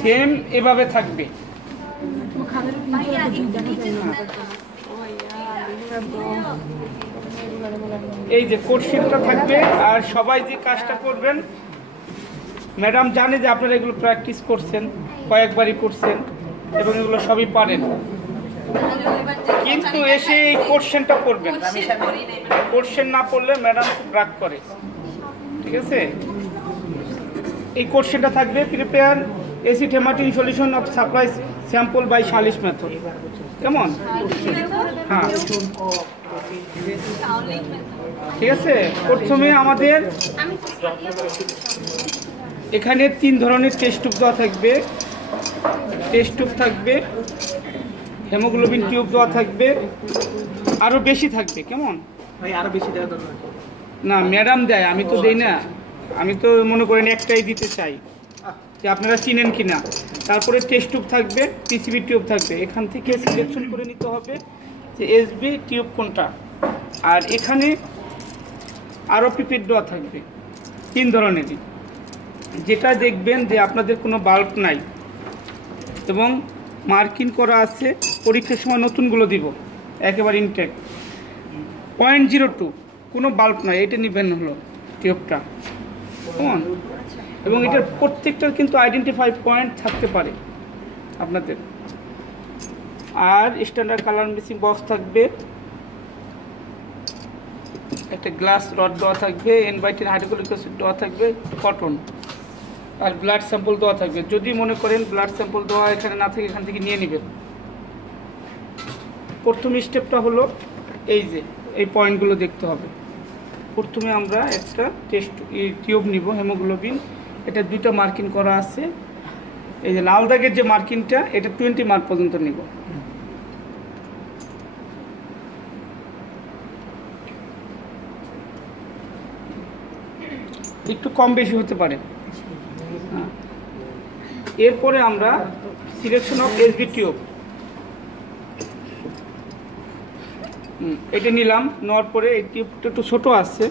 Same এভাবে থাকবে। এই যে কোডশিটটা থাকবে। আর সবাই যে কাজটা করবেন, ম্যাডাম জানে যে আপনারা এগুলো প্র্যাকটিস করছেন, কয়েকবারই করছেন এবং এগুলো সবই পারেন, কিন্তু এসে এই কোশ্চেনটা পড়বেন। কোশ্চেন না পড়লে ম্যাডাম খুব রাগ করে, ঠিক আছে? এই কোশ্চেনটা থাকবে, prepare acid hematin solution of supply sample by Sahli's method. কেমন? হ্যাঁ, ঠিক আছে। প্রথমে আমাদের এখানে 3 ধরনের টেস্ট টিউব দেওয়া থাকবে। টেস্ট টিউব থাকবে, হেমোগ্লোবিন টিউব দেওয়া থাকবে, আরো বেশি থাকবে। কেমন ভাই? আরো বেশি দেওয়া দরকার না, ম্যাডাম দেয়, আমি তো দেই না। আমি তো মনে করেন একটাই দিতে চাই, যে আপনারা চিনেন কিনা। তারপরে টেস্ট টিউব থাকবে, পিসিবি টিউব থাকবে। এখান থেকে সিলেকশন করে নিতে হবে যে এসবি টিউব কোনটা। আর এখানে আরও পিপিট দেওয়া থাকবে 3 ধরনেরই। যেটা দেখবেন যে আপনাদের কোনো বাল্ব নাই এবং মার্কিং করা আছে, পরীক্ষার সময় নতুনগুলো দিব একেবারে ইনটেক। 0.02 কোনো বাল্ব নাই, এটা নেবেন হলো টিউবটা। কেমন? এবং এটার প্রত্যেকটার কিন্তু আইডেন্টিফাই পয়েন্ট থাকতে পারে আপনাদের। আর স্ট্যান্ডার্ড কালার মিক্সিং বক্স থাকবে, একটা গ্লাস রড দেওয়া থাকবে, এনভাইটিন হাইড্রোক্লোরিক অ্যাসিড দেওয়া থাকবে, কটন, আর ব্লাড স্যাম্পল দেওয়া থাকবে। যদি মনে করেন ব্লাড স্যাম্পল দেওয়া এখানে না থাকে, এখান থেকে নিয়ে নেবেন। প্রথম স্টেপটা হলো এই যে এই পয়েন্টগুলো দেখতে হবে। প্রথমে আমরা একটা টেস্ট টিউব নিব, হেমোগ্লোবিন। এটা 2টা মার্কিং করা আছে। এই যে লাল দাগের যে মার্কিংটা, এটা 20 মার্ক পর্যন্ত নিব। একটু কম বেশি হতে পারে। এরপরে আমরা সিলেকশন অফ এসবি টিউব, এটা নিলাম। নেওয়ার পরে এই টিউবটা একটু ছোট আসছে,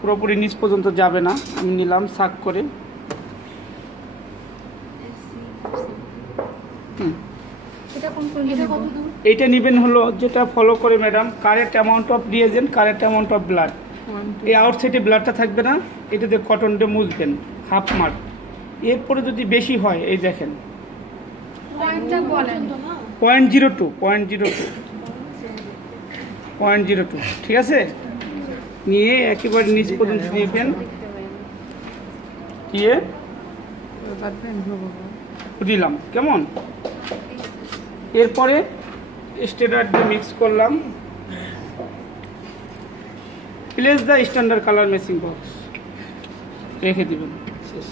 পুরোপুরি নিচ পর্যন্ত যাবে না। আমি নিলাম সাক করে। এইটা নেবেন হলো যেটা ফলো করে madam, correct amount of reagent, correct amount of blood. এই আউটসাইডে ব্লাডটা থাকবে না, এটাতে কটনটা মুছবেন, হাফ মার্ক। এরপরে যদি বেশি হয়, এই দেখেন 0.02, ঠিক আছে? নিয়ে একেবারে নিচ পর্যন্ত নেবেন, দিয়ে দিলাম। কেমন? এরপরে স্ট্যান্ডার্ড দিয়ে মিক্স করলাম। Place the standard colour মেশিং box, রেখে দিবেন। শেষ।